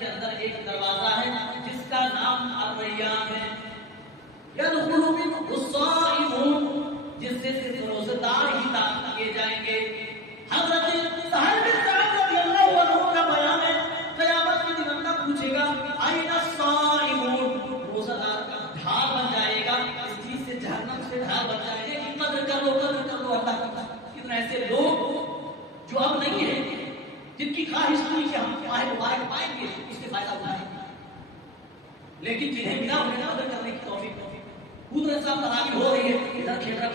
کے اندر ایک دروازہ ہے جس کا نام الریان ہے، یدخل منہ الصائمون، جس سے صرف روزہ دار ہی داخل کیے جائیں گے۔ حضرت سہل بن سعد رضی اللہ عنہ کا بیان ہے، قیامت کے دن اللہ پوچھے گا این الصائمون، روزہ دار کا ڈھال بن جائے گا، اس چیز سے جہنم سے ڈھال بن جائے گا کہ قدر کر لو اللہ کا۔ کتنے ایسے لوگ جو اب نہیں ہے، جن کی خواہش تھی کہ ہم ماہ مبارک پائیں گے، اس کے فائدہ اٹھائیں گے، لیکن جنہیں ملا انہیں قدر کرنے کی توفیق قدرت صاحب تراویح ہو رہی ہے، ادھر کھیل رہا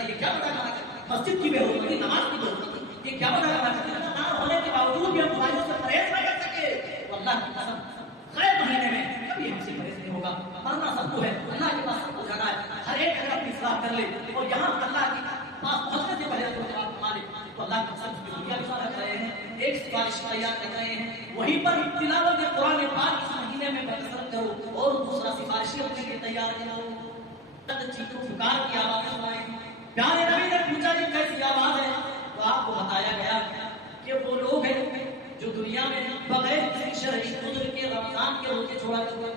یہ کیا پتا کرنا ہے، مسجد کی بے حرمتی، نماز کی بے حرمتی، یہ کیا پتا کرنا ہے، نام ہونے کے باوجود بھی ہم برائیوں سے پرہیز نہ کر سکے، تو اللہ کی قسم خیر مہینے میں کبھی ہم سے پرہیز نہیں ہوگا۔ مرنا سب کو ہے، اللہ کے پاس سب کو جانا ہے، ہر ایک اگر اپنی اصلاح کر لے اور یہاں اللہ کے پاس پہنچنے سے پہلے کو جواب مانے تو اللہ کی قسم دنیا بھی رکھ رہے ہیں، ایک سفارش تیار کر رہے ہیں، وہیں پر تلاوت قرآن پاک اس مہینے میں بکثرت کرو، اور دوسرا سفارشی اپنے لیے تیار کرو، چیخو پکار کی آواز سنائیں۔ پیارے نبی نے پوچھا کہ کیسی آواز ہے، تو آپ کو بتایا گیا کہ وہ لوگ ہیں جو دنیا میں بغیر کسی شرعی عذر کے رمضان کے روزے چھوڑا کرتے،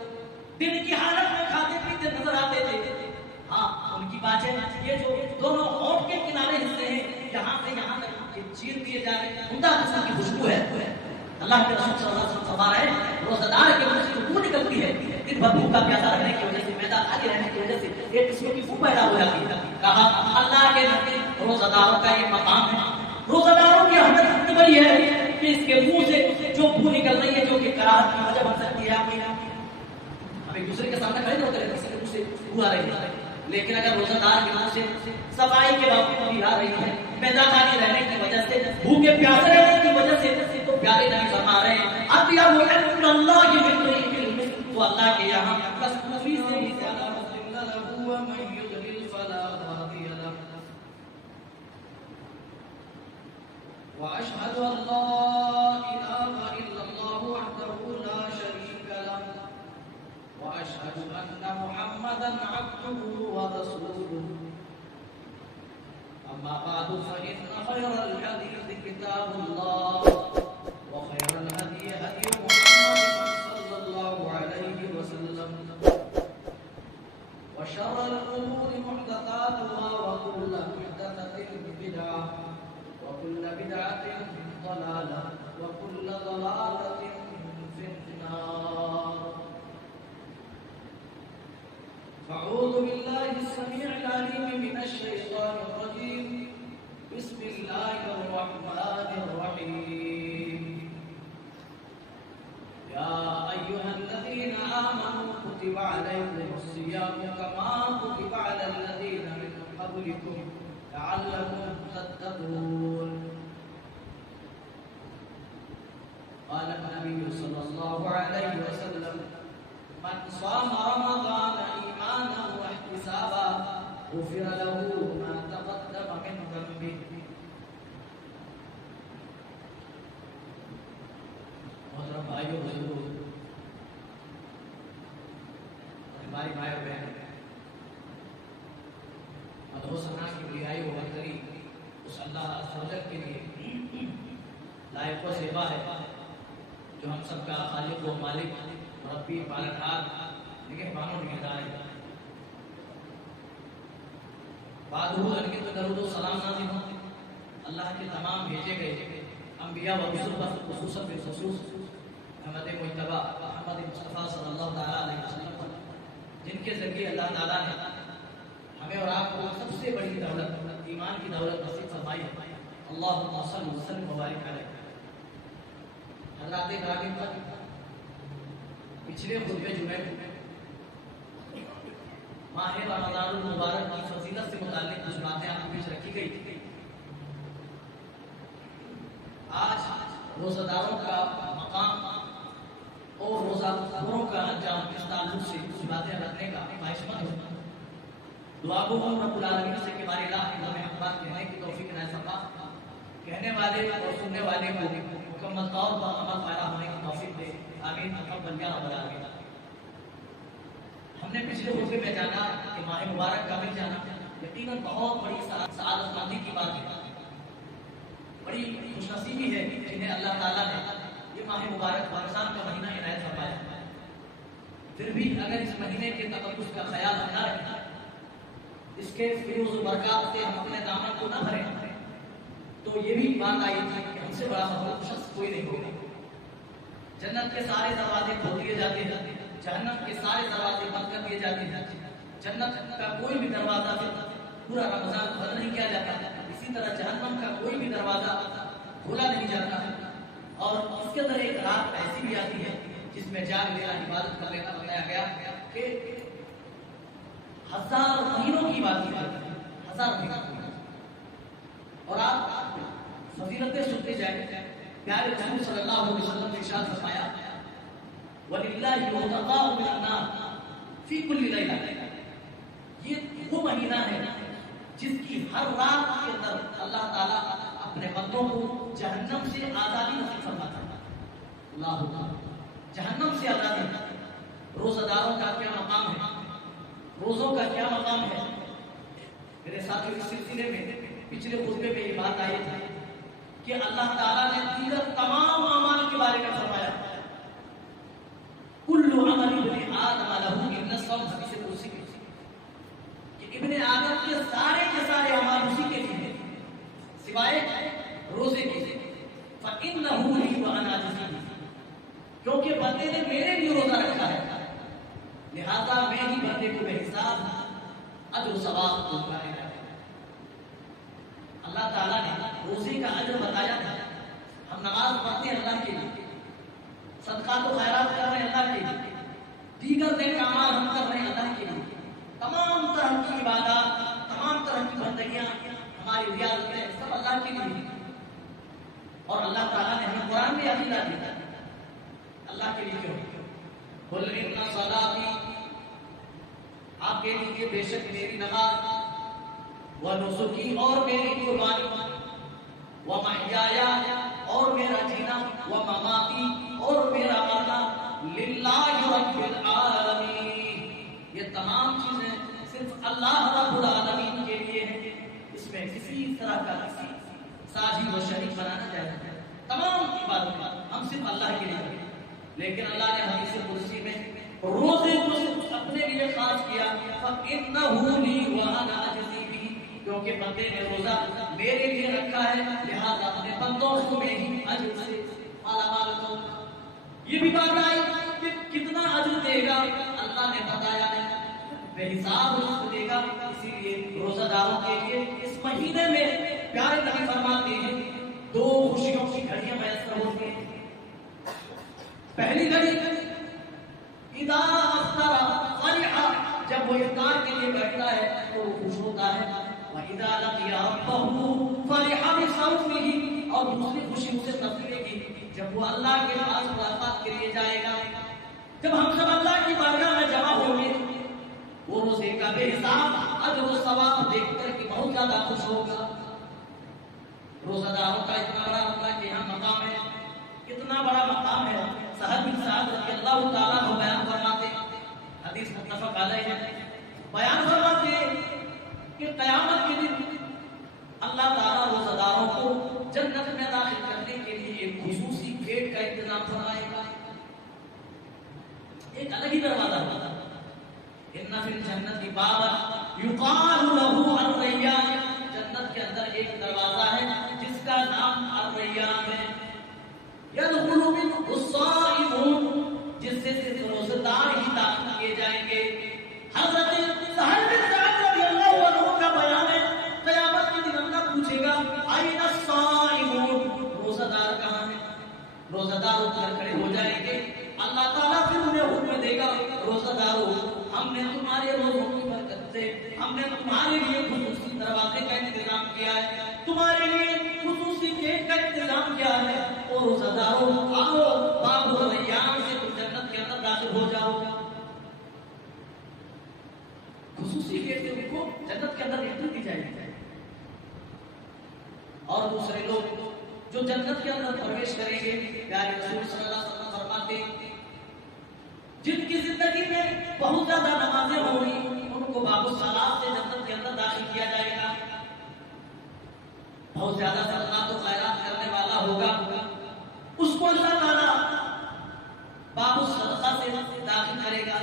دن کی حالت میں کھاتے پیتے نظر آتے تھے۔ ہاں ان کی بات ہے، یہ جو دونوں ہونٹ کے کنارے حصے ہیں یہاں سے یہاں تک چیر دیے جا رہے ہیں، عمدہ قسم کی خوشبو ہے۔ اللہ کے رسول صلی اللہ علیہ وسلم فرما رہے ہیں روزہ دار کے منہ سے بو نکلتی ہے، دن بھر بھوکا پیاسا رہنے کی وجہ سے، میدا کھاتے رہنے کی وجہ سے ایک قسم کی بو پیدا ہو جاتی ہے۔ کہا اللہ کے نبی روزہ داروں کا یہ مقام ہے، روزہ داروں کی اہمیت اتنی بڑی ہے کہ اس کے منہ سے جو بو نکل رہی ہے جو کہ کراہت کی وجہ بن سکتی ہے، ہم ایک دوسرے کے سامنے کھڑے ہوتے رہتے کسی کے منہ سے بو آ رہی ہے، لیکن اگر روزہ دار کے منہ سے صفائی کے باوجود بھی آ رہی ہے، میدا کھانے رہنے کی وجہ سے، بھوکے پیاسے رہنے کی وجہ سے، تو پیارے نبی فرما رہے ہیں اطیب عند اللہ من ریح المسک، تو اللہ کے یہاں کستوری سے بھی زیادہ مسلم له ومن يضلل فلا هادي له، واشهد ان لا اله الا الله وحده لا شريك له، واشهد ان محمدا عبده ورسوله، اما بعد فان خير الحديث كتاب الله، وخير الهدي هدي محمد صلى الله عليه وسلم، وشر الأمور محدثاتها، وكل محدثة بدعة، وكل بدعة ضلالة، وكل ضلالة في النار۔ أعوذ بالله السميع العليم من الشيطان الرجيم، بسم الله الرحمن الرحيم، يا أيها الذين آمنوا كتب عليكم الصيام كما كتب على الذين من قبلكم لعلكم تتقون، قال النبي صلى الله عليه وسلم من صام رمضان إيمانا واحتسابا غفر له ما تقدم من ذنبه۔ محترم بھائیوں بزرگوں، ہماری بھائی اور بہن، مدعو سنا کی بڑائی و برتری اس اللہ عز و جل کے لیے لائق و زیبا ہے جو ہم سب کا خالق و مالک، ربی، پالنہار، نگہبان و نگہدار ہے۔ بعد ان کے تو درود و سلام نازل ہوں اللہ کے تمام بھیجے گئے انبیاء و رسول پر، خصوصاً بالخصوص محمد مجتبی محمد مصطفیٰ صلی اللہ تعالیٰ علیہ وسلم پر، جن کے ذریعے اللہ تعالیٰ نے ہمیں اور آپ کو سب سے بڑی دولت، ایمان کی دولت نصیب فرمائی ہے۔ اللہم صلی وسلم وبارک علیہ۔ حضرات گرامی پر پچھلے خطبے جمعے ماہ رمضان المبارک کی فضیلت سے متعلق کچھ باتیں آپ کے بیچ رکھی گئی تھی۔ آج روزہ داروں کا مقام اور روزہ خوروں کا انجام اس تعلق سے کچھ باتیں رکھنے کا خواہش مند ہوں۔ دعا گو ہوں رب العالمین سے کہ ہمارے الہ ہمیں حق بات کہنے کی توفیق عنایت فرما، کہنے والے اور سننے والے کو مکمل طور پر عمل پیرا ہونے کی توفیق دے، آمین تقبل یا رب العالمین۔ ہم نے پچھلے خطبے میں جانا کہ ماہ مبارک کا مل جانا یقیناً بہت بڑی سعادت مندی کی بات ہے، بڑی خوش نصیبی ہے جنہیں اللہ تعالیٰ نے یہ ماہ مبارک رمضان کا مہینہ عنایت پھر بھی اگر اس مہینے کے تقدس کا خیال نہ رکھا، اس کے فیوز و برکات سے ہم اپنے دامن کو نہ بھریں، تو یہ بھی بات آئی تھی کہ ہم سے بڑا مخلوق شخص کوئی نہیں ہوگا۔ جنت کے سارے دروازے کھول دیے جاتے ہیں، جہنم کے سارے دروازے بند کر دیے جاتے ہیں، جنت کا کوئی بھی دروازہ پورا رمضان بند نہیں کیا جاتا، اسی طرح جہنم کا کوئی بھی دروازہ کھولا نہیں جاتا۔ اور اس کے اندر ایک رات ایسی بھی آتی ہے جس میں جاگ لینا، عبادت کرنے کا بتایا گیا کہ 1000 مہینوں کی بات ہے، 1000 مہینوں۔ اور آپ فضیلتیں سنتے جائیں، پیارے رسول صلی اللہ علیہ وسلم نے ارشاد فرمایا وَلِلَّهِ عُتَقَاءُ مِنَ النَّارِ فِي كُلِّ لَيْلَةٍ، یہ وہ مہینہ ہے جس کی ہر رات کے اندر اللہ تعالیٰ اپنے بندوں کو جہنم سے آزادی نصیب فرماتا ہے۔ اللہ اکبر، جہنم سے آزادی۔ روزہ داروں کا کیا مقام ہے، روزوں کا کیا مقام ہے؟ میرے ساتھیوں، اس سلسلے میں پچھلے خطبے میں یہ بات آئی تھی کہ اللہ تعالیٰ نے دیگر تمام اعمال کے بارے میں فرمایا کل عمل ابن آدم لہ الا الصوم، حدیث قدسی کی کہ ابن آدم کے سارے اعمال اسی کے لیے ہیں سوائے روزے کے، فإنہ لی وأنا أجزی بہ، کیونکہ بندے نے میرے لیے روزہ رکھا ہے، لہذا میں ہی بندے کو بے حساب اجر و ثواب دوں گا۔ اللہ تعالیٰ نے روزے کا اجر بتایا تھا۔ ہم نماز پڑھتے ہیں اللہ کے لیے، صدقات و خیرات کر رہے ہیں اللہ کے لیے، دیگر نیک اعمال ہم کر رہے ہیں اللہ کے لیے، تمام طرح کی عبادات، تمام طرح کی بندگیاں، ہماری ریاضتیں سب اللہ کے لیے۔ اور اللہ تعالیٰ نے ہمیں قرآن میں عقیدہ دیا اللہ کے لیے کیوں؟ قل ان صلاتی، آپ کہہ دیجیے بے شک میری نماز، ونسکی اور میری قربانی، ومحیایا اور میرا جینا، ومماتی اور میرا مرنا، للہ رب العالمین، یہ تمام چیزیں صرف اللہ رب العالمین کے لیے ہیں، اس میں کسی طرح کا کسی ساجی و شریک بنانا چاہتے ہیں، تمام عبادت ہم صرف اللہ کے لیے کریں۔ لیکن اللہ نے حدیث قدسی میں روزے کو صرف اپنے لیے خاص کیا، فَإِنَّهُ لِي وَأَنَا أَجْزِي بِهِ، کیونکہ بندے نے روزہ میرے لیے رکھا ہے، لہذا اپنے بندوں کو میں ہی اجر سے مالا مال کروں گا۔ یہ بھی بات آئی کہ کتنا اجر دے گا، اللہ نے بتایا بے حساب رزق دے گا۔ اسی لیے روزہ داروں کے لیے اس مہینے میں پیارے نبی فرماتے ہیں 2 خوشیوں کی گھڑیاں میسر ہوتی ہیں۔ پہلی گھڑی اذا افطر فرح، جب وہ افطار کے لیے بیٹھتا ہے تو وہ خوش ہوتا ہے، وَإِذَا لَقِيَ رَبَّهُ فَرِحَ بِصَوْمِهِ، اور دوسری خوشی اسے تب ملے گی جب وہ اللہ کے پاس ملاقات کے لیے جائے گا۔ جب ہم سب اللہ کی بارگاہ میں جمع ہوں گے، وہ روزے کا بے حساب اجر و ثواب دیکھ کر کے بہت زیادہ خوش ہوگا۔ روزہ داروں کا اتنا بڑا اللہ کے یہاں مقام ہے، اتنا بڑا مقام ہے۔ سہل بن سعد رضی اللہ تعالیٰ عنہ بیان فرماتے، حدیث متفق علیہ ہے، بیان فرماتے کہ قیامت کے دن اللہ تعالیٰ روزہ داروں کو جنت میں داخل کرنے کے لیے ایک خصوصی گیٹ کا انتظام فرمائے گا، ایک الگ ہی دروازہ ہوگا۔ ان فی الجنت بابا یقال له الریان، جنت کے اندر ایک دروازہ ہے جس کا نام الریان ہے، یدخل منہ الصائمون، جس سے صرف روزہ دار ہی داخل کیے جائیں گے۔ حضرت سہل بن سعد رضی اللہ عنہ کا بیان ہے، قیامت کے دن اللہ پوچھے گا این الصائمون، روزہ دار کہاں ہیں؟ روزہ دار اٹھ کر کھڑے ہو جائیں گے، اللہ تعالیٰ پھر انہیں حکم دے گا روزہ دارو، ہم نے تمہارے روزوں کی برکت سے ہم نے تمہارے لیے خصوصی دروازے کا انتظام کیا ہے، تمہارے لیے خصوصی گیٹ کا انتظام کیا ہے، اور روزہ دارو آؤ باب الریان سے تم جنت کے اندر داخل ہو جاؤ۔ خصوصی گیٹ سے ان کو جنت کے اندر انٹری دی جائے گی، اور دوسرے لوگ جو جنت کے اندر پرویش کریں گے، پیارے رسول صلی اللہ علیہ وسلم فرماتے جن کی زندگی میں بہت زیادہ نمازیں ہوں گی ان کو باب الصلاۃ سے جنت کے اندر داخل کیا جائے گا۔ بہت زیادہ صدقات و خیرات کرنے والا ہوگا، اس کو اللہ تعالیٰ باب الصدقہ سے سے داخل کرے گا،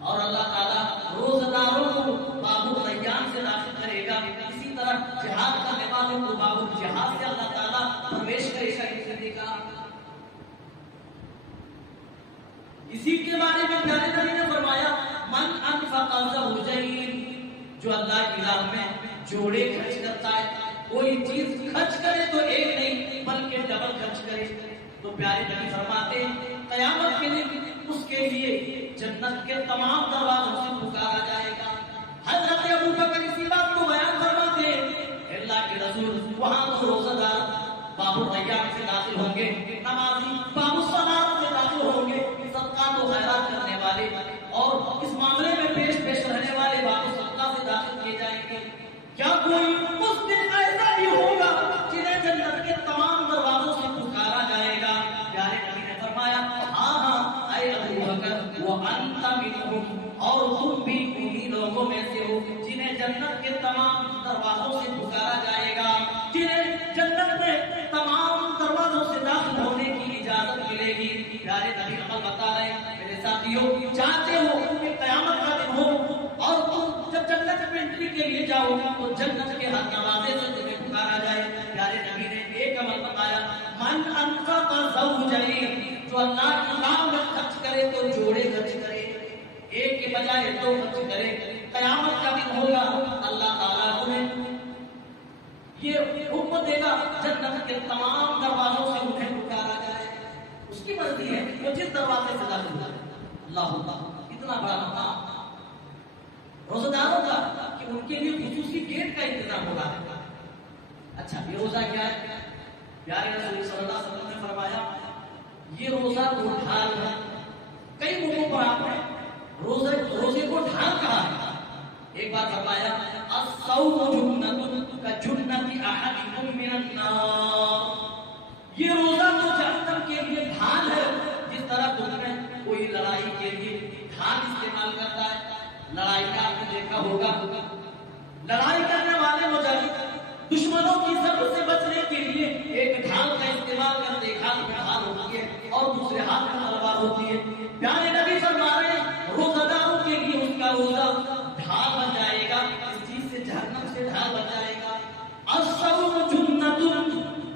اور اللہ تعالیٰ روزداروں کو باب الریان سے داخل کرے گا. اسی طرح جہاد کرنے والوں کو باب الجہاد سے اللہ تعالیٰ پرویش کرے گا. اسی کے بارے میں پیارے نبی نے فرمایا من انفق زوجین، جو اللہ کی راہ میں جوڑے خرچ کرتا ہے، کوئی چیز خرچ کرے تو ایک نہیں بلکہ ڈبل خرچ کرے، تو پیارے نبی فرماتے ہیں قیامت کے دن اس کے لیے جنت کے تمام دروازوں سے پکارا جائے گا. حضرت ابو بکر اسی بات کو بیان فرماتے ہیں اللہ کے رسول وہاں تو روزہ دار باب الریان سے داخل ہوں گے، نمازی باب الصلاۃ سے داخل ہوں گے، صدقات و خیرات کرنے والے اور اس معاملے میں پیش رہنے والے باب الصدقہ سے داخل کیے جائیں گے. کیا کوئی اس دن ایسا ہی ہوگا جنہیں جنت کے تمام دروازوں سے پکارا جائے گا؟ پیارے نبی نے فرمایا ہاں ہاں اے ابو بکر وانت منہم، اور تم بھی انہی لوگوں میں سے ہو جنہیں جنت کے تمام دروازوں سے پکارا جائے گا، جنہیں جنت میں تمام دروازوں سے داخل ہونے کی اجازت ملے گی. پیارے نبی عمل بتا رہے ہیں میرے ساتھیوں، چاہتے ہو کہ قیامت کا دن ہو اور تم جب جنت میں انٹری کے لیے جاؤ تو جنت کے ہر دروازے سے تمہیں پکارا جائے. پیارے نبی نے ایک عمل بتایا من انفق زوجین، جو اللہ کی راہ میں خرچ کرے تو جوڑے خرچ کرے، ایک کے بجائے دو خرچ کرے. قیامت کا دن ہوگا اللہ تعالیٰ تمہیں یہ حکم دے گا جنت کے تمام دروازوں سے انہیں پکارا جائے. اس کی مرضی ہے وہ جس دروازے سے داخل ہو. اللہ اتنا بڑا مقام روزہ داروں کا کہ ان کے لیے خصوصی گیٹ کا انتظام ہوگا. اچھا یہ روزہ کیا ہے؟ پیارے رسول صلی اللہ علیہ وسلم نے فرمایا یہ روزہ کو ڈھال ہے. کئی موقعوں پر آپ نے روزے کو ڈھال کہا ہے. ایک بار فرمایا الصوم جنۃ کجنۃ احدکم من النار، یہ روزہ تو جہنم کے لیے ڈھال ہے، جس طرح تم میں کوئی لڑائی کے لیے ڈھال استعمال کرتا ہے. لڑائی کا آپ نے دیکھا ہوگا، لڑائی کرنے والے مجاہد دشمنوں کی ضرب سے بچنے کے لیے ایک ڈھال کا استعمال کرتے، ایک ہاتھ میں ڈھال ہوتی ہے اور دوسرے ہاتھ میں تلوار ہوتی ہے. پیارے نبی فرما رہے ہیں روزہ داروں کے لیے اس کا روزہ ڈھال بن جائے گا، اس چیز سے جہنم سے ڈھال بن جائے گا. الصوم جنۃ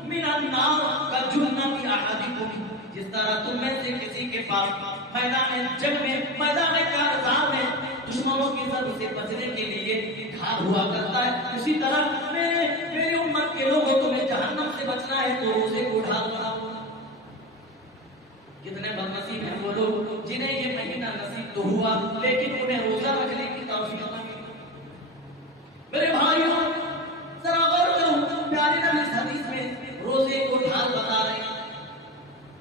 من النار کجنۃ احدکم، جس طرح تم میں سے کسی کے پاس میدان جنگ میں، میدان کارزار میں دشمنوں کی ضرب سے بچنے کے لیے ڈھال ہوا کرتا ہے، اسی طرح میری امت کے لوگوں تمہیں جہنم سے بچنا ہے تو روزے کو ڈھال بناؤ. کتنے بدنصیب ہیں وہ لوگ جنہیں یہ مہینہ نصیب تو ہوا لیکن انہیں روزہ رکھنے کی توفیق نہ ملی. میرے بھائیوں ذرا غور کرو، پیارے نبی اس حدیث میں روزے کو ڈھال بتا رہے ہیں.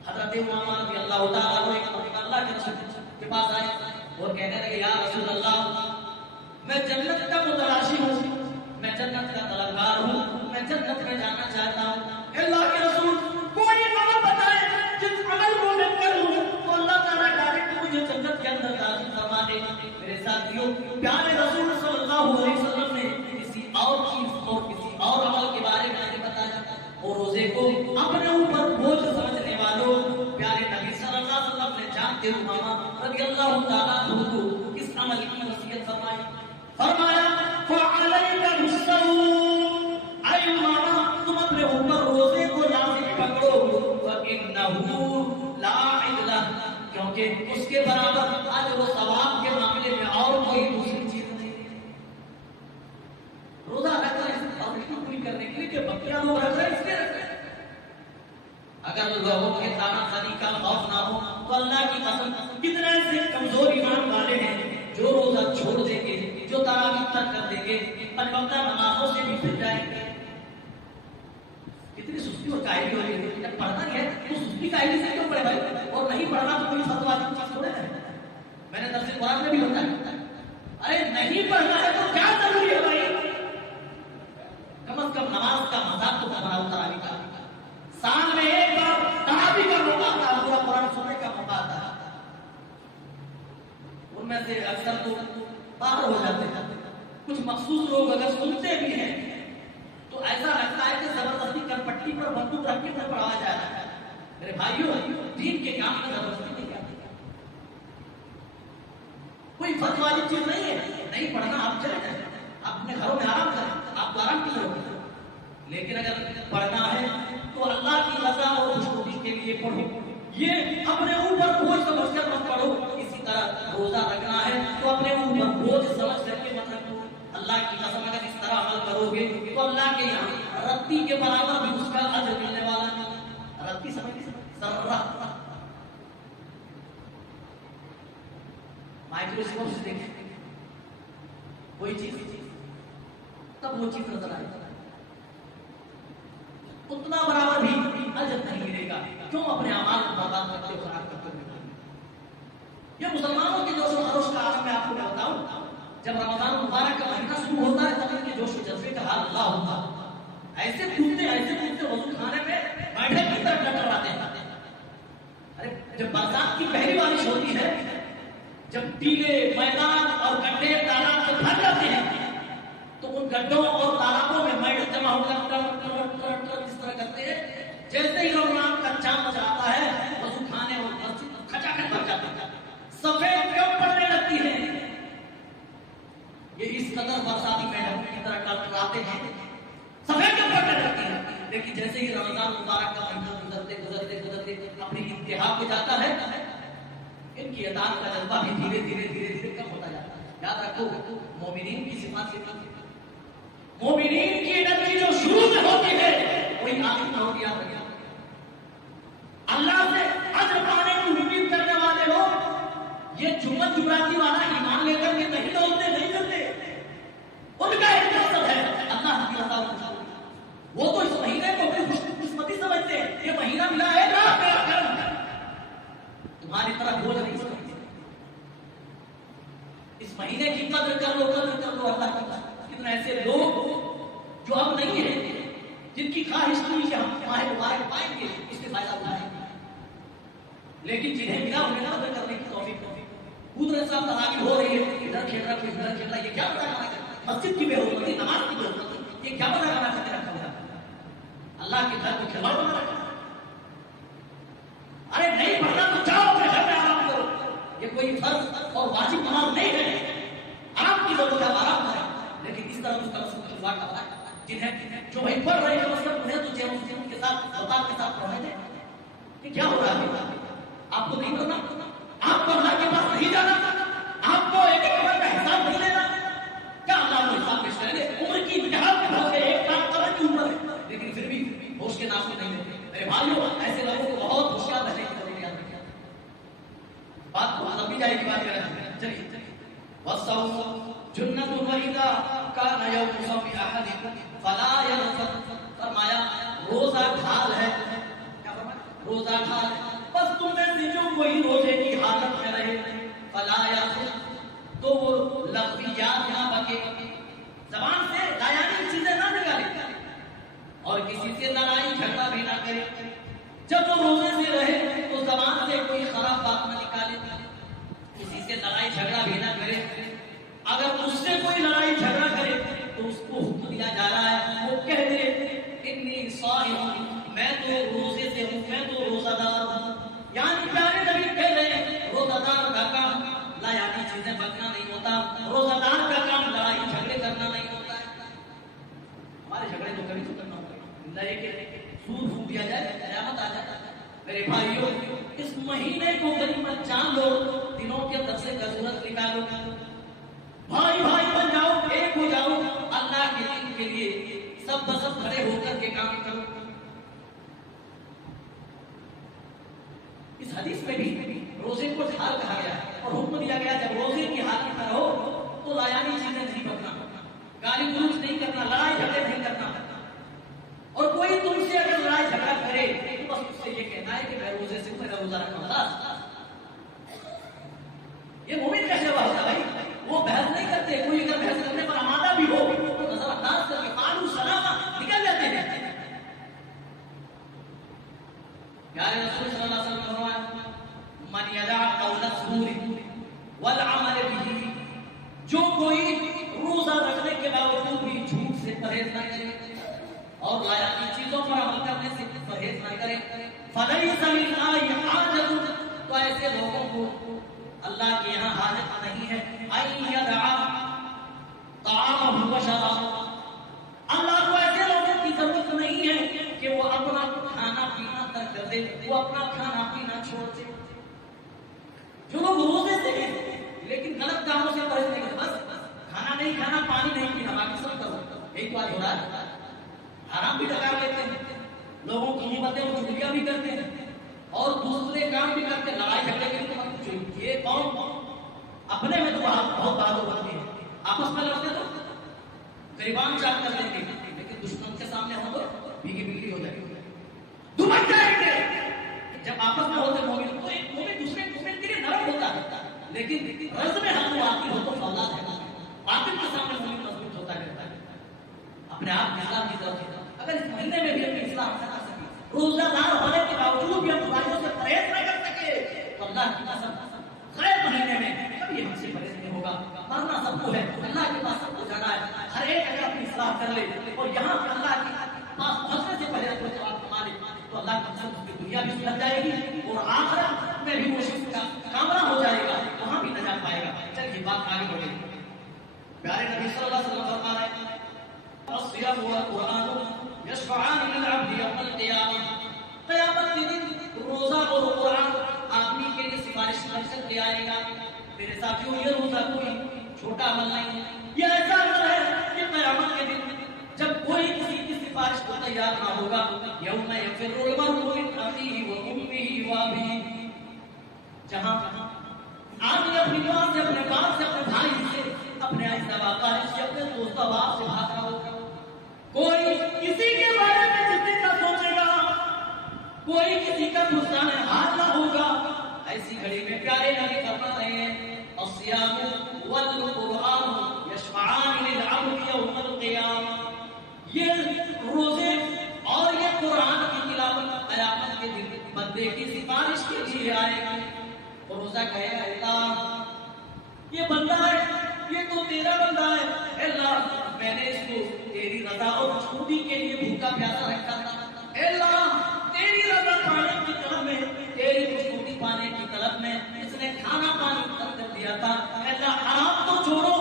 حضرت امامہ رضی اللہ تعالیٰ عنہ اللہ کے رسول کے پاس آئے اور کہنے لگے یا رسول اللہ میں جنت کا متلاشی ہوں، میں جنت کا طلبگار ہوں، میں جنت میں جانا چاہتا ہوں. اللہ کے رسول کوئی عمل بتائے جس عمل کو میں کروں تو اللہ تعالیٰ ڈائریکٹ مجھے جنت کے اندر داخل فرما دے. میرے ساتھیوں پیارے رسول صلی اللہ علیہ وسلم نے کسی اور چیز اور کسی اور عمل کے بارے میں نہیں بتایا، اور روزے کو اپنے اوپر بوجھ سمجھنے والوں پیارے نبی صلی اللہ علیہ وسلم نے جانتے ہوئے امامہ رضی اللہ تعالیٰ عنہ کو اس عمل کی وصیت فرمائی. فرمایا فعلیک بالصوم، اے امامہ تم اپنے اوپر روزے کو لازم پکڑو، فإنہ لا عدل، کیونکہ اس کے برابر اجر و ثواب کے معاملے میں اور کوئی دوسری چیز نہیں ہے. روزہ رکھ رہے ہیں اور پوری کرنے کے لیے کہ بقیہ لوگ رکھ رہے ہیں اس کے رکھ رہے ہیں. اگر لوگوں کے خانہ خانی کا خوف نہ ہو تو اللہ کی قسم کتنے ایسے کمزور ایمان والے ہیں جو روزہ چھوڑ دیں گے، جو تراویح ترک کر دیں گے، پنج وقتہ نمازوں سے بھی پھر جائیں گے. کتنی سستی اور کاہلی ہو رہی ہے. جب پڑھنا نہیں ہے تو سستی کاہلی سے کیوں پڑھے بھائی؟ اور نہیں پڑھنا تو کوئی فتویٰ کی چیز تھوڑے ہے. میں نے درس قرآن میں بھی بتایا ارے نہیں پڑھنا ہے تو کیا ضروری ہے بھائی؟ کم از کم نماز کا مذاق تو بناؤ، تراویح کا سال میں ایک بار تراویح کا موقع آتا ہے، پورا قرآن سننے کا موقع آتا ہے. ان میں سے اکثر تو باہر ہو جاتے ہیں. کچھ مخصوص لوگ اگر سنتے بھی ہیں تو ایسا لگتا ہے کہ زبردستی کرپٹی پر بندوق رکھ کے پڑھایا جا رہا ہے. میرے بھائیوں دین کے کام میں زبردستی نہیں کرتے. والی چیز نہیں ہے. نہیں پڑھنا آپ چلے جائیں, آپ اپنے گھروں میں آرام کریں, آپ کو آرام کی ضرورت ہے. لیکن اگر پڑھنا ہے تو اللہ کی رضا اور خوشنودی کے لیے پڑھو. یہ اپنے اوپر بوجھ سمجھ کر مت پڑھو. اسی طرح روزہ رکھنا ہے تو اپنے اوپر بوجھ سمجھ کر کے مت رکھو. اللہ کی قسم اگر اس طرح عمل کرو گے تو اللہ کے یہاں رتی کے برابر بھی اس کا اجر ملنے والا ہے. رتی سمجھ ذرہ مائکروسکوپ سے دیکھیں کوئی چیز تب وہ چیز نظر آئے, اتنا برابر بھی اجر نہیں ملے گا. کیوں اپنے اعمال کو برباد کرتے ہو, خراب کرتے ہو؟ یہ مسلمانوں کے جوش و خروش کا عالم میں آپ کو بتاؤں. جب رمضان مبارک کا مہینہ شروع ہوتا ہے تب ان کے جوش و جذبے کا حال اللہ ہوتا ہے. ایسے کودتے وضو خانے میں بیٹھے کی طرف ڈٹراتے ہیں. ارے جب برسات کی پہلی بارش ہوتی ہے, جب ٹیلے میدان اور گڈھے تالاب سے بھر جاتے ہیں تو ان گڈھوں اور تالابوں میں میٹ جمع ہو کر اس طرح کرتے ہیں جیسے ہی رمضان کا چاند چاہتا ہے وضو خانے اور مسجد کھچاکھچ بھر جاتے ہیں, سفید کیوں پڑنے لگتی ہے. یہ اس قدر برساتی میڈم کی طرح ٹکراتے ہیں, سفید کیوں پڑنے لگتی ہے. لیکن جیسے ہی رمضان مبارک کا مہینہ گزرتے اپنی انتہا پہ جاتا ہے ان کی اطاعت کا جذبہ بھی دھیرے دھیرے کم ہوتا جاتا ہے. یاد رکھو مومنین کی صفات مومنین کی انرجی جو شروع میں ہوتی ہے وہی آخر میں ہوتی ہے. اللہ سے اجر پانے کی امید کرنے والے لوگ یہ جمعہ جمعاتی والا ایمان لے کر کے نہیں دوڑتے نہیں کرتے. ان کا ایک مقصد ہے اللہ کی رضا. وہ تو اس مہینے کو بھی خوش قسمتی سمجھتے ہیں, یہ مہینہ ملا ہے نا میرا کرم, تمہاری طرح بوجھ نہیں سمجھتے. اس مہینے کی قدر کر لو اللہ کی. کتنے ایسے لوگ جو اب نہیں ہیں, جن کی خواہش نہیں کہ ہم ماہ مبارک پائیں گے, اس سے فائدہ اٹھائیں گے, لیکن جنہیں ملا انہیں قدر کرنے کی توفیق قدرت صاحب تراویح ہو رہی ہے, ادھر کھیل رہا یہ کیا پتا کرنا ہے. مسجد کی بے حرمتی, نماز کی بے حرمتی, یہ کیا پتا کرنا چاہتے رکھا ہوا ہے. اللہ کے گھر کو کھلواڑ بنا رکھا. ارے نہیں پڑھنا تو جاؤ اپنے گھر میں آرام کرو. یہ کوئی فرض اور واجب نماز نہیں ہے, آرام کی ضرورت ہے, آرام کریں. لیکن اس طرح اس کا رسول کھلواڑ کا ہے جنہیں جو بھائی پڑھ رہے ہیں مطلب انہیں تو جن کے ساتھ اوقات کے ساتھ پڑھنے دیں. کہ کیا ہو رہا ہے, آپ کو نہیں کرنا, آپ کو اللہ کے پاس نہیں جانا, آپ کو ایک عمر کا حساب نہیں لینا. کیا اللہ کو حساب پیش کریں گے؟ عمر کی امتحان کے بھر سے 1 لاکھ قدر کی عمر ہے, لیکن پھر بھی ہوش کے نام سے نہیں لیتے. میرے بھائیوں, ایسے لوگوں کو بہت ہوشیار رہنے کی ضرورت ہے. بات کو سمجھ جائے گی, بات کریں. چلیے والصوم جنۃ وَإِذَا كَانَ يَوْمُ صَوْمِ أَحَدِكُمْ فَلَا يَرْفُثْ. فرمایا روزہ ڈھال ہے. کیا فرمایا؟ روزہ ڈھال ہے. بس تم میں سے جو کوئی روزے کی حالت میں رہے فَلَا يَرْفُث, تو وہ لغویات نہ بکے, زبان سے لایانی چیزیں نہ نکالے اور کسی سے لڑائی جھگڑا بھی نہ کرے. جب وہ روزے سے رہے تو زبان سے کوئی خراب بات نہ نکالے, کسی سے لڑائی جھگڑا بھی نہ کرے. اگر اس سے کوئی لڑائی جھگڑا کرے تو اس کو حکم دیا جا رہا ہے وہ کہہ دے انی صائم, میں تو روزے سے ہوں, میں تو روزہ دار ہوں. یعنی پیارے نبی کہہ رہے ہیں روزہ دار کا کام لایانی چیزیں بکنا نہیں ہوتا, روزہ دار کا کام لڑائی جھگڑے کرنا نہیں ہوتا ہے. ہمارے جھگڑے تو کبھی تو کرنا ہوتا ہے کہ سود پھوٹ دیا جائے, قیامت آ جاتا ہے. میرے بھائیوں, اس مہینے کو غنیمت جان لو, دنوں کے اندر سے ضرورت نکالو, بھائی بھائی بن جاؤ, ایک ہو جاؤ, اللہ کے دین کے لیے سب بسب کھڑے ہو کر کے کام کرو. اس حدیث میں بھی روزے کو ڈھال کہا گیا اور حکم دیا گیا جب روزے کی حالت میں رہو تو لایانی چیزیں نہیں بکنا, گالی گلوچ نہیں کرنا, لڑائی جھگڑے نہیں کرنا. اور کوئی تم سے اگر لڑائی جھگڑا کرے تو بس اس سے یہ کہنا ہے کہ میں روزے سے میرا روزہ رکھنا خلاص. یہ مومن کا جواب ہوتا ہے بھائی, وہ بحث نہیں کرتے. کوئی اگر بحث کرنے پر آمادہ بھی ہو تو نظر انداز کر کے قانون سلامہ نکل جاتے ہیں. پیارے رسول صلی اللہ علیہ وسلم نے فرمایا من یدع قول الزور والعمل به, جو کوئی روزہ رکھنے کے باوجود بھی جھوٹ سے پرہیز نہ کرے اور لایانی چیزوں پر عمل کرنے سے پرہیز نہ کرے, فلیس للہ حاجۃ, تو ایسے لوگوں کو اللہ کے یہاں حاجت نہیں ہے ان یدع طعامہ و شرابہ، اللہ کو ایسے لوگوں کی ضرورت نہیں ہے کہ وہ اپنا کھانا پینا ترک کر دے، وہ اپنا کھانا پینا چھوڑ دے۔ جو لوگ روزے سے ہیں لیکن غلط کاموں سے پرہیز نہیں کرتے، بس کھانا نہیں کھانا، پانی نہیں پینا، باقی سب کرو، ایک بات ہو رہا ہے، حرام بھی ڈکا لیتے ہیں، لوگوں کی غیبتیں اور چغلیاں بھی کرتے ہیں، اور دوسرے کام بھی کرتے ہیں، لڑائی جھگڑے کے لیے مت پوچھو، یہ قوم اپنے میں تو بہت بہادر بنتے ہیں، آپس میں لڑتے تو گریبان چاٹ کر لیں گے، لیکن دشمن کے سامنے ہو تو بھیگی بھیگی ہو جائے گی، دمک جائیں گے۔ جب آپس میں ہوتے مومن تو ایک مومن دوسرے مومن کے لیے نرم ہوتا ہے، لیکن رز میں حق واقع ہو تو فولاد ہے، باطل کے سامنے مومن مضبوط ہوتا رہتا ہے۔ اپنے آپ میں اصلاح کی ضرورت ہے۔ اگر اس مہینے میں بھی اپنی اصلاح نہ کر سکے، روزہ دار ہونے کے باوجود بھی ہم برائیوں سے پرہیز نہ کر سکے، تو اللہ کی قسم غیر مہینے میں کبھی ہم سے پرہیز نہیں ہوگا۔ مرنا سب کو ہے، اللہ کے پاس سب کو جانا ہے، ہر ایک اگر اپنی اصلاح کر لے اور یہاں پہ اللہ کے پاس پہنچنے سے پہلے اپنے جواب کما لے تو اللہ کی قسم اس کی دنیا بھی سدھر جائے گی اور آخرت میں بھی وہ شخص کا کامنا ہو جائے گا، وہاں بھی نجات پائے گا۔ چلیے بات آگے بڑھے۔ پیارے نبی صلی اللہ علیہ وسلم فرما رہے ہیں الصيام والقرآن يشفعان للعبد يوم القيامة، قیامت کے دن روزہ اور قرآن آدمی کے لیے سفارش کر لے آئے گا۔ میرے ساتھیوں، یہ روزہ کوئی چھوٹا عمل نہیں ہے، یہ ایسا عمل ہے کہ قیامت کے دن جب کوئی کسی کی سفارش کو تیار نہ ہوگا، یوم یفر المرء من اخیہ وامہ وابیہ، جہاں آدمی اپنی ماں سے، اپنے باپ سے، اپنے بھائی سے، اپنے اہل و اقارب سے، اپنے دوست و احباب سے بھاگ رہا ہوگا، کوئی کسی کے بارے میں جتنے کا سوچے گا، کوئی کسی کا دوستان حال نہ ہوگا۔ ایسی گھڑی میں پیارے نبی فرما رہے ہیں الصیام والقرآن یشفعان للعبد یوم القیامہ، یہ روزے اور یہ قرآن کی تلاوت قیامت کے دن بندے کی سفارش کے لیے آئے گا۔ اور روزہ کہے گا اللہ یہ بندہ ہے، یہ تو تیرا بندہ ہے، اللہ میں نے اس کو تیری رضا اور خوشنودی کے لیے بھوکا پیاسا رکھا تھا، اللہ تیری رضا پانے کی طلب میں، تیری خوشنودی پانے کی طلب میں اس نے کھانا پانی ترک کر دیا تھا، اللہ حرام تو چھوڑو،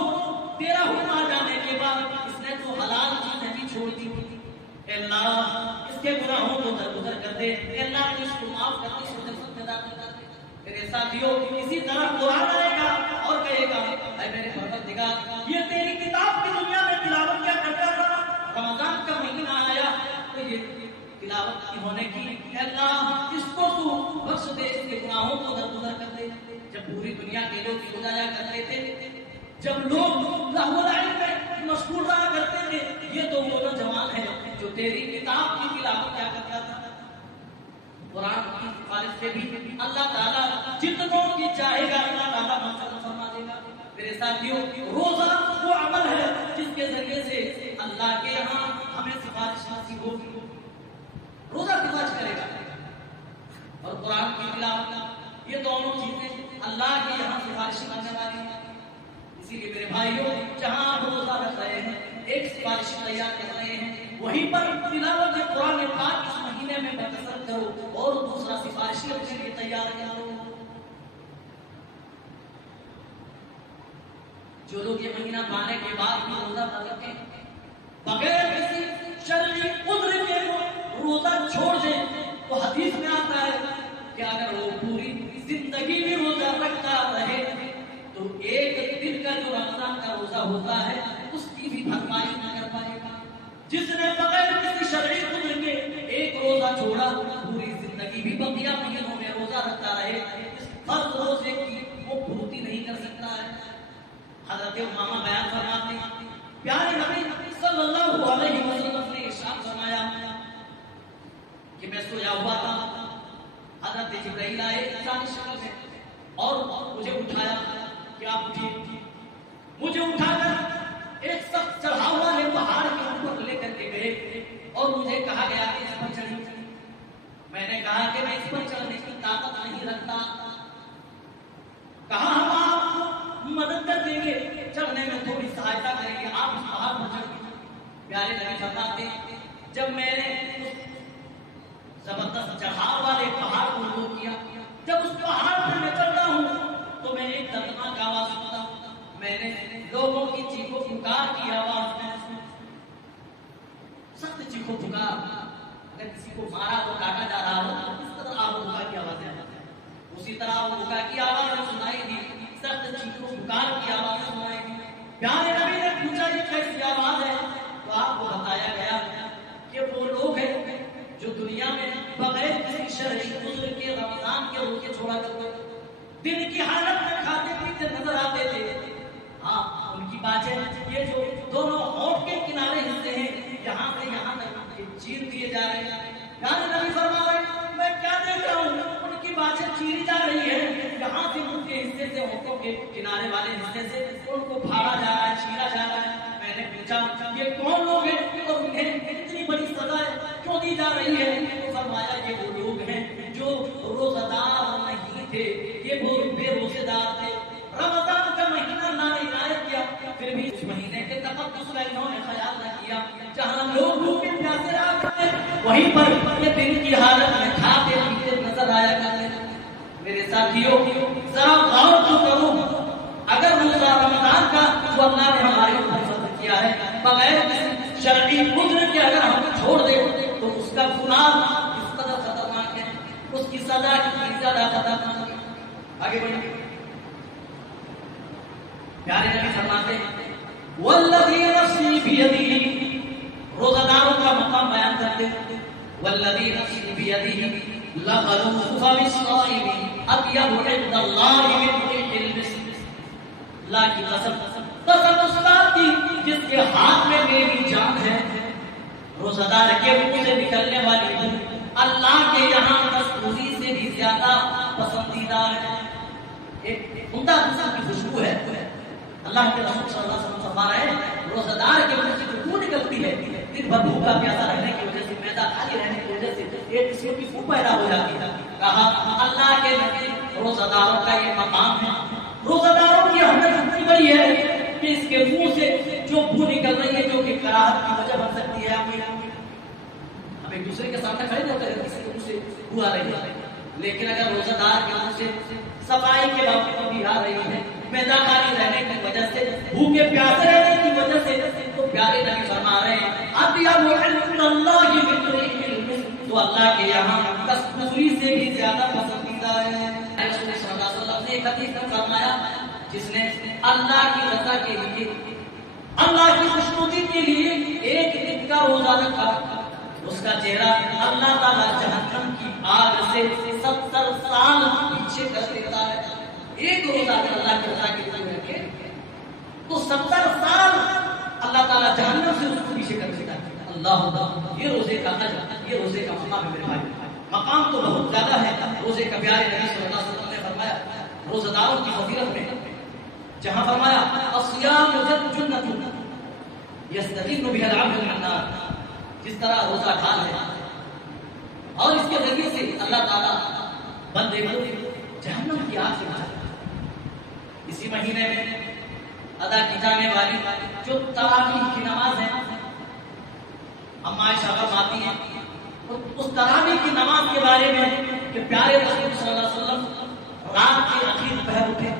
تیرا حکم آ جانے کے بعد اس نے تو حلال چیزیں بھی چھوڑ دی تھی، اللہ اس کے گناہوں کو درگزر کر دے، اللہ نے اس کو معاف کر دے، اس کو جنت میں داخل کر دے۔ میرے ساتھیوں، اسی طرح قرآن آئے گا اور کہے گا اے میرے پروردگار یہ تیری کتاب کی دنیا میں تلاوت کیا کرتا تھا، رمضان کا مہینہ آیا تو یہ تلاوت کی ہونے کی، اللہ اس کو تو بخش دے، اس کے گناہوں کو درگزر کر دے۔ جب پوری دنیا کے لوگ سو جایا کرتے تھے، جب لوگ لہو لعب میں مشغول رہا کرتے تھے، یہ تو وہ نوجوان ہے جو تیری کتاب کی تلاوت کیا کرتا تھا۔ قرآن کی سفارش سے بھی اللہ تعالیٰ جتنوں کی چاہے گا اللہ تعالیٰ مغفرت فرما دے گا۔ میرے ساتھیوں، روزہ وہ عمل ہے جس کے ذریعے سے اللہ کے یہاں ہمیں سفارش حاصل ہوگی، روزہ سفارش کرے گا اور قرآن کی تلاوت، یہ دونوں چیزیں اللہ کے یہاں سفارش کرنے والی ہیں۔ اسی لیے میرے بھائیوں، جہاں آپ روزہ رکھ رہے ہیں، ایک سفارش تیار کر رہے ہیں، وہیں پر تلاوت قرآن پاک اس مہینے میں مختصر کرو اور دوسرا سفارشی اپنے لیے تیار کرو۔ جو لوگ یہ مہینہ پانے کے بعد بھی روزہ نہ رکھیں، بغیر کسی شرعی عذر کے روزہ چھوڑ دیں، تو حدیث میں آتا ہے کہ اگر وہ پوری زندگی بھی روزہ رکھتا رہے تو ایک دن کا جو رمضان کا روزہ ہوتا ہے اس کی بھی بھرپائی نہ کر پائے گا۔ جس نے بغیر کسی شرعی عذر کے ایک روزہ چھوڑا، پوری زندگی بھی بقیہ مہینوں میں روزہ رکھتا رہے، اس فرض روزے کی وہ پورتی نہیں کر سکتا ہے۔ حضرت امامہ بیان فرماتے ہیں پیارے نبی صلی اللہ علیہ وسلم نے ارشاد فرمایا کہ میں سویا ہوا تھا، حضرت جبرائیل آئے انسانی شکل میں اور مجھے اٹھایا کہ آپ اٹھیے، مجھے اٹھا کر ایک سخت چڑھاؤ والے پہاڑ کے اوپر لے کر کے گئے اور مجھے کہا گیا کہ اس پر چڑھیے۔ میں نے کہا کہ میں اس پر چڑھنے کی طاقت نہیں رکھتا، کہا ہم آپ کو مدد کر دیں گے، چڑھنے میں تھوڑی سہایتا کریں گے، آپ اس پہاڑ پر چڑھیں۔ پیارے نبی فرماتے ہیں جب میں نے زبردست چڑھاؤ والے پہاڑ کو شروع کیا، جب اس پہاڑ پر میں چڑھ رہا ہوں تو میں نے اسی طرح بکا کی آواز سنائی دی، سخت چیخو پکار کی آواز سنائی دی۔ پیارے نبی نے پوچھا یہ کیسی آواز ہے؟ تو آپ کو بتایا گیا کہ وہ لوگ ہیں جو دنیا میں بغیر کسی شرعی عذر کے رمضان کے روزے چھوڑا کرتے تھے، دن کی حالت میں کھاتے پیتے نظر آتے تھے۔ ہاں ان کی باتیں یہ جو دونوں ہونٹ کے کنارے حصے ہیں یہاں سے یہاں تک چیر دیے جا رہے ہیں۔ پیارے نبی فرما رہے ہیں میں کیا دیکھ رہا ہوں؟ ان کی باتیں چیری جا رہی ہے، یہاں سے منہ کے حصے سے ہونٹوں کے کنارے والے حصے سے ان کو پھاڑا جا رہا ہے، چیرا جا رہا ہے۔ میں نے پوچھا یہ کون لوگ ہیں اور انہیں اتنی بڑی سزا کیوں دی جا رہی ہے؟ تو فرمایا یہ وہ لوگ ہیں جو روزہ دار نہیں تھے، یہ وہ بے روزے دار تھے۔ رمضان کا مہینہ عنایت کیا، پھر بھی اس مہینے کے تقدس کا انہوں نے خیال نہ کیا۔ جہاں لوگ بھوکے پیاسے رہا کرتے وہیں پر یہ دن کی حالت میں کھاتے پیتے نظر آیا کرتے۔ میرے ساتھیوں ذرا غور تو کرو، اگر روزہ رمضان کا جو اللہ نے ہمارے اوپر فرض کیا ہے بغیر کسی شرعی عذر کے اگر ہم چھوڑ دیں تو اس کا گناہ کس قدر خطرناک ہے، اس کی سزا کتنی زیادہ خطرناک ہے۔ آگے بڑھیں۔ پیارے نبی فرماتے ہیں والذی نفسی بیدہ، روزہ داروں کا مقام بیان کرتے ہیں والذی نفسی بیدہ لغلوف بالصائم اطیب عند اللہ من ريح المسك۔ اللہ کی قسم، قسم اس بات کی جس کے ہاتھ میں میری جان ہے، روزہ دار کے منہ سے نکلنے والی بو اللہ کے یہاں کستوری سے بھی زیادہ پسندیدہ ہے۔ ایک عمدہ قسم کی خوشبو ہے۔ اللہ کے رسول صلی اللہ علیہ وسلم فرما رہے ہیں روزہ دار کے منہ سے جو بو نکلتی ہے دن بھر بھوکا پیاسا رہنے کی وجہ سے، معدہ خالی رہنے کی وجہ سے ایک قسم کی بو پیدا ہو جاتی ہے۔ کہا اللہ کے نبی روزہ داروں کا یہ مقام ہے، روزہ داروں کی اہمیت اتنی بڑی ہے کہ اس کے منہ سے جو بو نکل رہی ہے جو کہ کراہت کی وجہ بن سکتی ہے۔ ہم ایک دوسرے کے سامنے کھڑے ہوتے ہیں کسی کے منہ سے بو آ رہی ہے، لیکن اگر روزہ دار کے منہ سے صفائی کے باوجود بھی آ رہی ہے، معدہ خالی رہنے کی وجہ سے، بھوکے پیاسے رہنے کی وجہ سے، تو پیارے نبی فرما رہے ہیں اطیب عند اللہ من ريح المسك، تو اللہ کے یہاں کستوری سے بھی زیادہ پسندیدہ ہے۔ رسول صلی اللہ علیہ وسلم نے ایک حدیث میں فرمایا جس نے اللہ کی رضا کے لیے، اللہ کی خوشنودی کے لیے ایک دن کا روزہ رکھا، اس کا چہرہ اللہ تعالیٰ جہنم کی آگ سے 70 سال پیچھے کر دیتا ہے۔ ایک روزہ اگر اللہ کی رضا کے لیے رکھے تو 70 سال اللہ تعالیٰ جہنم سے اس کو پیچھے کر دیتا ہے۔ اللہ، یہ روزے کا اجر، یہ روزے کا مقام ہے میرے بھائی، مقام تو بہت زیادہ ہے روزے کا۔ پیارے نبی صلی اللہ علیہ وسلم نے فرمایا روزہ داروں کی فضیلت میں جہاں فرمایا الصیام جنۃ یستجن بها العبد من النار، جس طرح روزہ ڈھال ہے اور اس کے ذریعے سے اللہ تعالیٰ بندے کو جہنم کی آگ سے بچاتا ہے۔ اسی مہینے میں ادا کی جانے والی جو تراویح کی نماز ہے، اما عائشہ فرماتی ہیں اس تراویح کی نماز کے بارے میں کہ پیارے رسول صلی اللہ علیہ وسلم رات کے اخیر پہر اٹھے،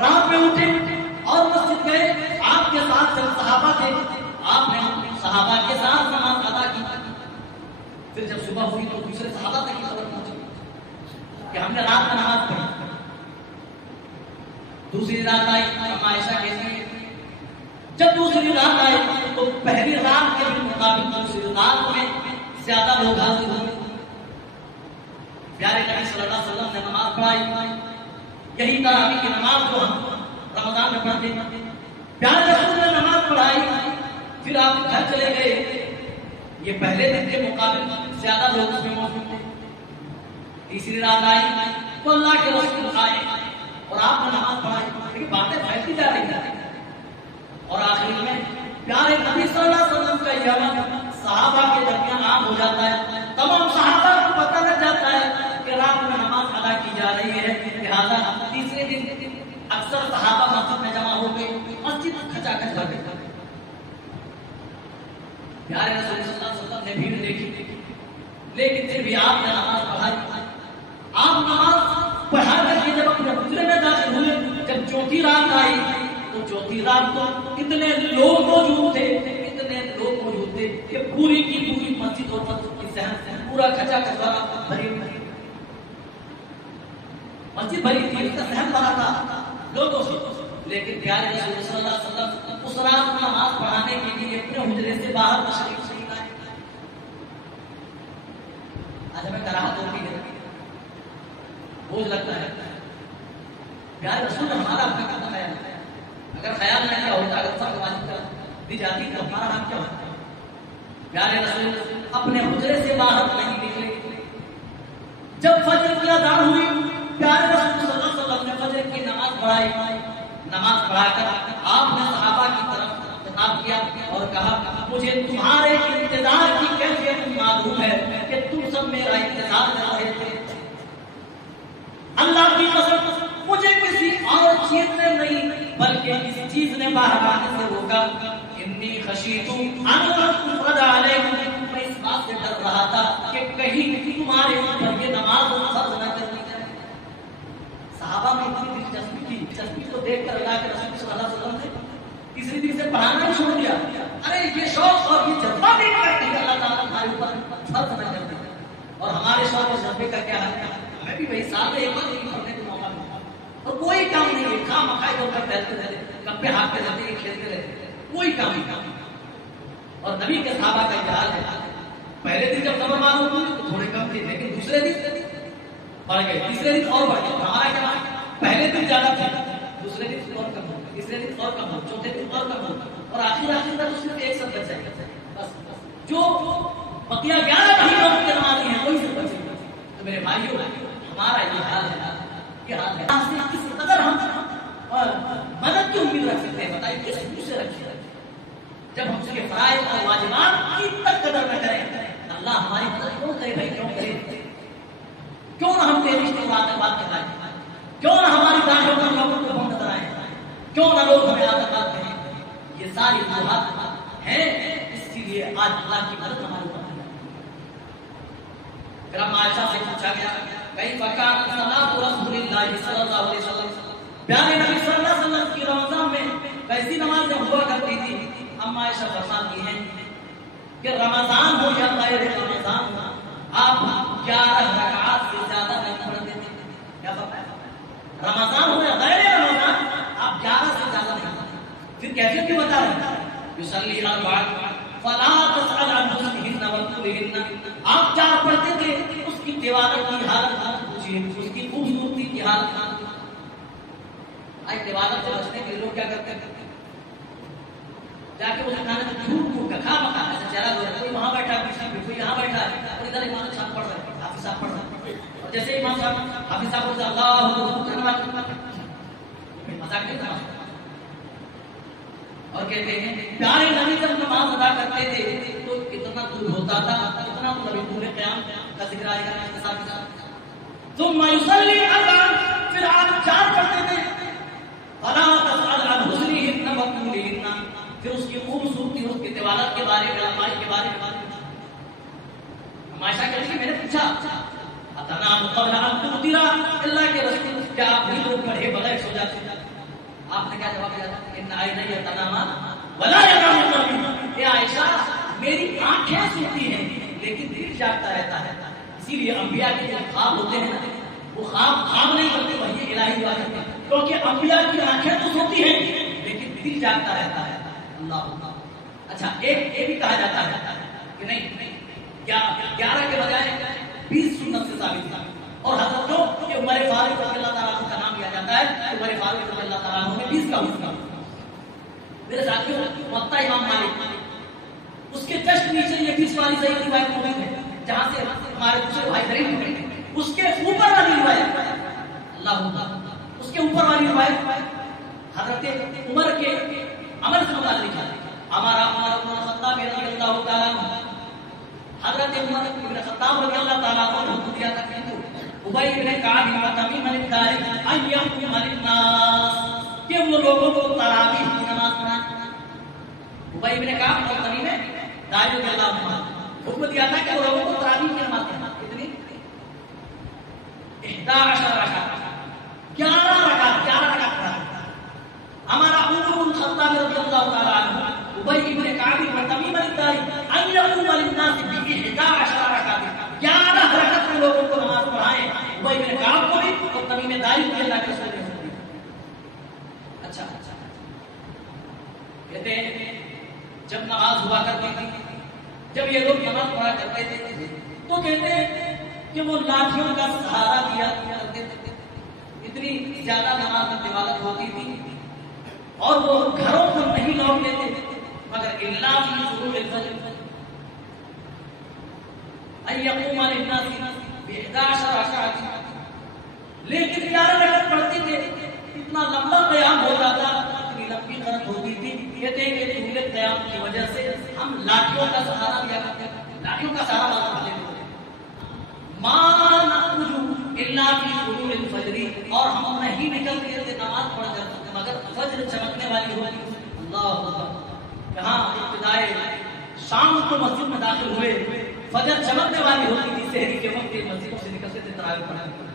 رات میں اٹھے اور مسجد گئے، آپ کے ساتھ جب صحابہ تھے آپ نے صحابہ کے ساتھ نماز ادا کی، پھر جب صبح ہوئی تو دوسرے صحابہ تک کی خبر پہنچی کہ ہم نے رات میں نماز پڑھی۔ دوسری رات آئی، اما عائشہ کہتی ہیں جب دوسری رات آئی تو پہلی رات کے مطابق دوسری رات میں زیادہ لوگ حاضر ہوئے۔ پیارے نبی صلی اللہ علیہ وسلم نے نماز پڑھائی، یہی تراویح کی نماز جو ہم رمضان میں پڑھتے ہیں۔ پیارے رسول نے نماز پڑھائی، پھر آپ گھر چلے گئے، یہ پہلے دن کے مقابل زیادہ لوگ اس میں موجود تھے۔ تیسری رات آئی تو اللہ کے رسول آئے اور آپ نے نماز پڑھائی، لیکن باتیں پھیلتی جا رہی ہیں اور آخر میں پیارے نبی صلی اللہ علیہ وسلم کا یہ عمل صحابہ کے درمیان عام ہو جاتا ہے، تمام صحابہ کو پتہ لگ جاتا ہے کہ رات میں نماز ادا کی جا رہی ہے، لہذا تیسرے دن اکثر صحابہ مسجد میں جمع ہو گئے، مسجد کھچا کھچ بھر گئی۔ پیارے رسول صلی اللہ علیہ وسلم نے بھیڑ دیکھی، لیکن پھر بھی آپ نے نماز پڑھائی۔ آپ نماز پڑھا کر کے جب اپنے حجرے میں داخل ہوئے، جب چوتھی رات آئی تو چوتھی رات کو اتنے لوگ موجود تھے، اتنے لوگ موجود تھے کہ پوری کی پوری مسجد اور مسجد کی صحن پورا کھچا کھچا بھری ہوئی۔ مسجد بھری تھی، اس کا صحن بھرا تھا لوگوں سے، لیکن پیارے رسول صلی اللہ علیہ وسلم اس رات نماز پڑھانے کے لیے اپنے حجرے سے باہر تشریف نہیں لائے۔ آج ہمیں کراہت ہوتی ہے، بوجھ لگتا ہے، پیارے رسول نے ہمارا اپنا کتنا خیال ہے، اگر خیال نہ کیا ہوتا، اگر سب واجب کر دی جاتی تو ہمارا حال کیا ہوتا؟ پیارے رسول اپنے حجرے سے باہر نہیں نکلے۔ جب فجر کی اذان ہوئی، پیارے رسول صلی اللہ علیہ وسلم نے فجر کی نماز پڑھائی، نماز پڑھا کر آپ نے صحابہ کی طرف خطاب کیا اور کہا مجھے تمہارے انتظار کی کیفیت معلوم ہے کہ تم سب میرا انتظار کر رہے تھے، اللہ کی قسم مجھے کسی اور چیز نے نہیں بلکہ کسی چیز نے باہر آنے سے روکا، انی خشیت ان تفرض علیکم، میں اس بات سے ڈر رہا تھا کہ کہیں تمہارے اوپر یہ نماز فرض نہ کر دی جائے۔ صحابہ میں اتنی دلچسپی کو دیکھ کر اللہ کے رسول صلی اللہ علیہ وسلم نے تیسری دن سے پڑھانا چھوڑ دیا۔ ارے یہ شوق اور یہ جذبہ دیکھ کر کہ اللہ تعالیٰ ہمارے اوپر فرض نہ کر دے، اور ہمارے شوق اور جذبے کا کیا ہے؟ ہمیں بھی وہی سال میں ایک بار نہیں پڑھنے کا موقع ملتا، اور کوئی کام نہیں ہے، خواہ مخواہ ادھر ادھر ٹہلتے رہتے، کپڑے ہاتھ پہ رہتے کھیلتے رہتے، کوئی کام نہیں۔ اور نبی کے صحابہ کا یہ حال ہے، پہلے دن جب خبر معلوم ہوئی تو تھوڑے کم تھے، لیکن دوسرے دن بڑھ گئے، تیسرے دن اور بڑھ گئے۔ ہمارا کیا پہلے دن زیادہ تھا، دوسرے دن اور کم ہو، تیسرے دن اور کم ہو، چوتھے دن اور کم ہو، اور آخر تک صرف ایک سب بچ جائے، بس جو بقیہ 11 مہینوں کے نمازی ہیں وہی سے بچے۔ تو میرے بھائیوں ہمارا یہ حال ہے، یہ حال ہے، کس قدر ہم مدد کی امید رکھ سکتے ہیں؟ بتائیے کس امید سے رکھیں؟ جب ہم اس کے فرائض اور واجبات کی تک قدر نہ کریں، اللہ ہماری مدد کیوں کرے بھائی؟ کیوں کرے؟ کیوں نہ ہم تیری سے بات کرائیں؟ کیوں نہ ہماری داڑھیوں پر لوگوں کو بند کرائیں؟ کیوں نہ لوگ ہمیں آتکات کریں؟ یہ ساری وجوہات ہیں، اس کے لیے آج اللہ کی مدد ہمارے اوپر ہے۔ پھر ہم عائشہ سے پوچھا گیا کئی فکان صلاۃ رسول اللہ صلی اللہ علیہ وسلم، پیارے نبی صلی اللہ علیہ وسلم کی رمضان میں کیسی نمازیں ہوا کرتی تھی؟ ہم عائشہ فرماتی ہیں کہ رمضان ہو یا غیر رمضان ہو، آپ 11 رکعات سے زیادہ نہیں پڑھتے تھے۔ کیا فرمایا؟ رمضان ہو یا غیر رمضان آپ 11 سے زیادہ نہیں پڑھتے۔ پھر کیفیت بھی بتا رہے ہیں، یصلی اربعا فلا تسأل عن حسنهن وطولهن، آپ 4 پڑھتے تھے، اس کی تلاوت کی حالت مت پوچھیے، اس کی خوبصورتی کی حالت مت پوچھیے۔ آج تلاوت سے بچنے کے لیے لوگ کیا کرتے ہیں؟ جا کے وہ کھانے میں جھوٹ جھوٹ کا کھا مکھا ایسا چہرہ دو رہا ہے، کوئی وہاں بیٹھا ہے، کوئی یہاں بیٹھا ہے، اور ادھر امام صاحب پڑھ رہے ہیں، حافظ صاحب پڑھ رہے ہیں، اور جیسے امام صاحب حافظ صاحب کو اللہ مذاق نہیں کرنا، اور کہتے ہیں پیارے نبی جب نماز ادا کرتے تھے تو اتنا دور ہوتا تھا، اتنا مطلب دور قیام کا ذکر آئے گا اس کے ساتھ۔ ثم يصلي اربعا، پھر آپ 4 پڑھتے تھے، فلا تسأل عن حسنهن وطولهن، پھر اس کی خوبصورتی، اس کی تلاوت کے بارے میں، لمبائی کے بارے میں۔ عائشہ کہتی ہے میں نے پوچھا اتنام قبل ان تقدر، اللہ کے رسول کیا آپ بھی لوگ پڑھے بغیر سو جاتے ہیں؟ آپ نے کیا جواب دیا؟ ان عینی تنامان ولا ینام قلبی، اے عائشہ میری آنکھیں سوتی ہیں لیکن دل جاگتا رہتا ہے۔ اسی لیے انبیاء کے جو خواب ہوتے ہیں وہ خواب نہیں ہوتے، وحی الہی ہوا کرتے ہیں، کیونکہ انبیاء کی آنکھیں تو سوتی ہیں لیکن دل جاگتا رہتا ہے۔ اللہ اچھا، ایک بھی کہا جاتا ہے کہ نہیں 11 کے بجائے 20 سنت سے ثابت ہے، اور حضرتوں کہ عمر فاروق رضی اللہ تعالیٰ عنہ کا نام لیا جاتا ہے، عمر فاروق رضی اللہ تعالیٰ عنہ نے 20 کا حکم۔ میرے ساتھیوں موطا امام مالک اس کے جسٹ نیچے یہ 20 والی صحیح روایت موجود ہے، جہاں سے ہمارے دوسرے بھائی غریب پکڑے، اس کے اوپر والی روایت اللہ اس کے اوپر والی روایت حضرت عمر کے عمل سے متعلق ہے۔ ہمارا عمر بن خطاب رضی اللہ تعالیٰ عنہ، حضرت عمر بن خطاب رضی اللہ تعالیٰ عنہ نے حکم دیا تھا کہ ابی بن کعب و تمیم بن داری ان یحکم للناس، کہ وہ لوگوں کو تراویح کی نماز پڑھائیں۔ ابی بن کعب اور تمیم داری رضی اللہ عنہ حکم دیا تھا کہ وہ لوگوں کو تراویح کی نماز پڑھائیں۔ کتنی؟ 11 رکعت، 11 رکعت پڑھائیں۔ ہمارا عمر بن خطاب رضی اللہ تعالیٰ عنہ ابی بن کعب و تمیم بن داری ان یحکم للناس ب11 رکعت، 11 رکعت میں لوگوں کو نماز پڑھائیں۔ ابی بن کعب کو بھی اور تمیم داری کی اللہ کے سونے ہوتی ہے. اچھا کہتے ہیں جب نماز ہوا کرتی تھی، جب یہ لوگ نماز پڑھا کرتے تھے تو کہتے ہیں کہ وہ لاٹھیوں کا سہارا دیا کرتے تھے. اتنی زیادہ نماز میں تلاوت ہوتی تھی اور وہ گھروں کو نہیں لوٹ لیتے مگر الا فی شروع الفجر ای یقوم للناس ب11 رکعۃ. لیکن 11 رکعت پڑھتے تھے، اتنا لمبا قیام ہوتا تھا، اتنی لمبی قرت ہوتی تھی. کہتے ہیں کہ طول قیام کی وجہ سے ہم لاٹھیوں کا سہارا لیا کرتے تھے، لاٹھیوں کا سہارا لیتے تھے. ما نخرج الا فی طلوع الفجر، اور ہم نہیں نکلتے تھے نماز پڑھ جاتے تھے مگر فجر چمکنے والی ہوتی. اللہ اکبر. یہاں ابتدائے شام کو مسجد میں داخل ہوئے، فجر چمکنے والی ہوتی تھی، سحری کے وقت مسجد سے نکلتے تھے تراویح پڑھنے.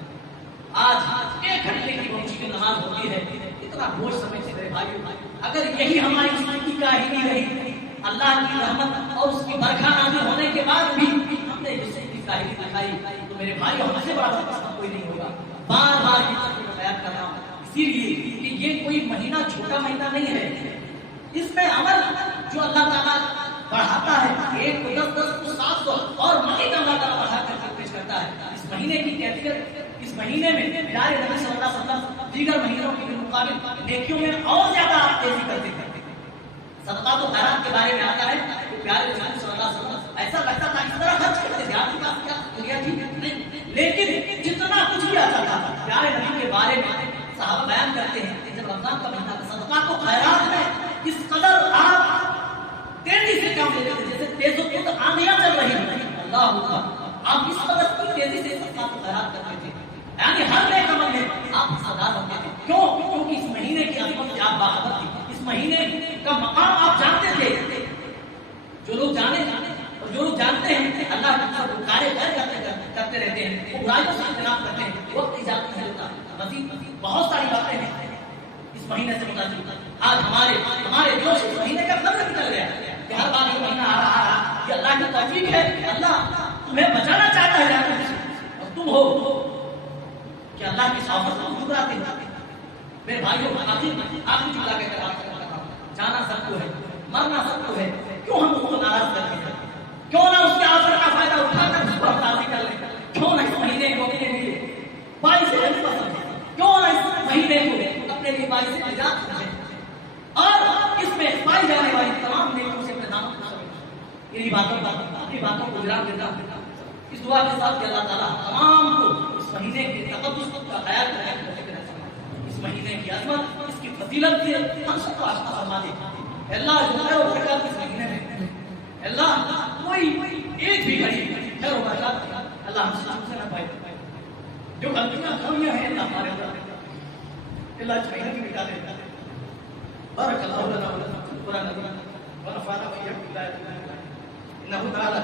آج 1 گھنٹے کی مشکل نماز ہوتی ہے، اتنا بوجھ سمجھتے میرے بھائیو. اگر یہی ہماری زندگی کا ہی نہیں رہی، اللہ کی رحمت اور اس کی برکھا نازل ہونے کے بعد بھی ہم نے اس کی کاہلی دکھائی تو میرے بھائی ہم سے بڑا کوئی نہیں ہوگا. بار بار یہ تفصیل بیان کر رہا ہوں اسی لیے کہ یہ کوئی مہینہ چھوٹا مہینہ نہیں ہے. اس میں عمل جو اللہ تعالیٰ بڑھاتا ہے، 1 کو 10، 10 کو 700 اور مزید اللہ تعالیٰ بڑھا کر پیش کرتا ہے. اس مہینے کی کیفیت، اس مہینے میں پیارے نبی صلی اللہ علیہ وسلم دیگر مہینوں کے مقابل نیکیوں میں اور زیادہ تیزی کرتے ہیں. صدقات و خیرات کے بارے میں آتا ہے کہ پیارے نبی صلی اللہ علیہ وسلم ایسا لگتا تھا اس طرح خرچ کرتے تھے، آپ کے پاس کیا دنیا تھی نہیں، لیکن جتنا کچھ بھی آتا تھا پیارے نبی کے بارے میں صحابہ بیان کرتے ہیں کہ جب رمضان کا مہینہ تھا صدقات و خیرات میں اس قدر آپ تیزی سے کام لیتے تھے جیسے تیز و تیز آندیاں چل رہی ہیں. اللہ اکبر. آپ اس قدر تیزی سے صدقات و خیرات کرتے تھے، یعنی ہر ایک عمل میں آپ سردار ہوتے تھے. کیوں؟ کیونکہ اس مہینے کی عظمت سے آپ باخبر تھے، اس مہینے کا مقام آپ جانتے تھے. جو لوگ جانے اور جو لوگ جانتے ہیں اللہ کے ساتھ کارے کرتے رہتے ہیں، وہ برائیوں سے اجتناب کرتے ہیں، وقت اجازت نہیں ہوتا. مزید بہت ساری باتیں ہیں اس مہینے سے متعلق. آج ہمارے جوش اس مہینے کا قدر نکل گیا کہ ہر بار یہ مہینہ آ رہا، یہ اللہ کی توفیق ہے کہ اللہ تمہیں بچانا چاہتا ہے اور تم ہو کہ اللہ کی صحبت کو ٹھکراتے ہو. میرے بھائیوں آپ کی چلا کے جانا سب کو ہے، مرنا سب کو ہے، کیوں ہم اس کو ناراض کرتے ہیں؟ کیوں نہ اس کے آفر کا فائدہ اٹھا کر اس کو ہم راضی کر لیں؟ کیوں نہ اس مہینے کو اپنے لیے باعث پسند ہے؟ کیوں نہ اس مہینے کو اپنے لیے باعث نجات سمجھیں اور اس میں پائی جانے والی تمام نیکیوں سے اپنے نام کو سمجھیں؟ انہی باتوں کو وراثت دیتا ہوں اس دعا کے ساتھ کہ اللہ تعالیٰ تمام کو اس مہینے کے تقدس کا خیال کریں. اس مہینے کی عظمت، اس کی فضیلت سے ہم سب کو آشنا فرما دے. اللہ جو خیر و برکات اس مہینے میں، اللہ کوئی ایک بھی گھڑی خیر و برکات اللہ ہم سے نہ پائے. جو غلطیاں کمیاں ہیں اللہ ہمارے اندر اللہ چاہیے کہ مٹا دے. بارک اللہ لنا ولکم ونفعنا وإياكم بالآيات انه تعالى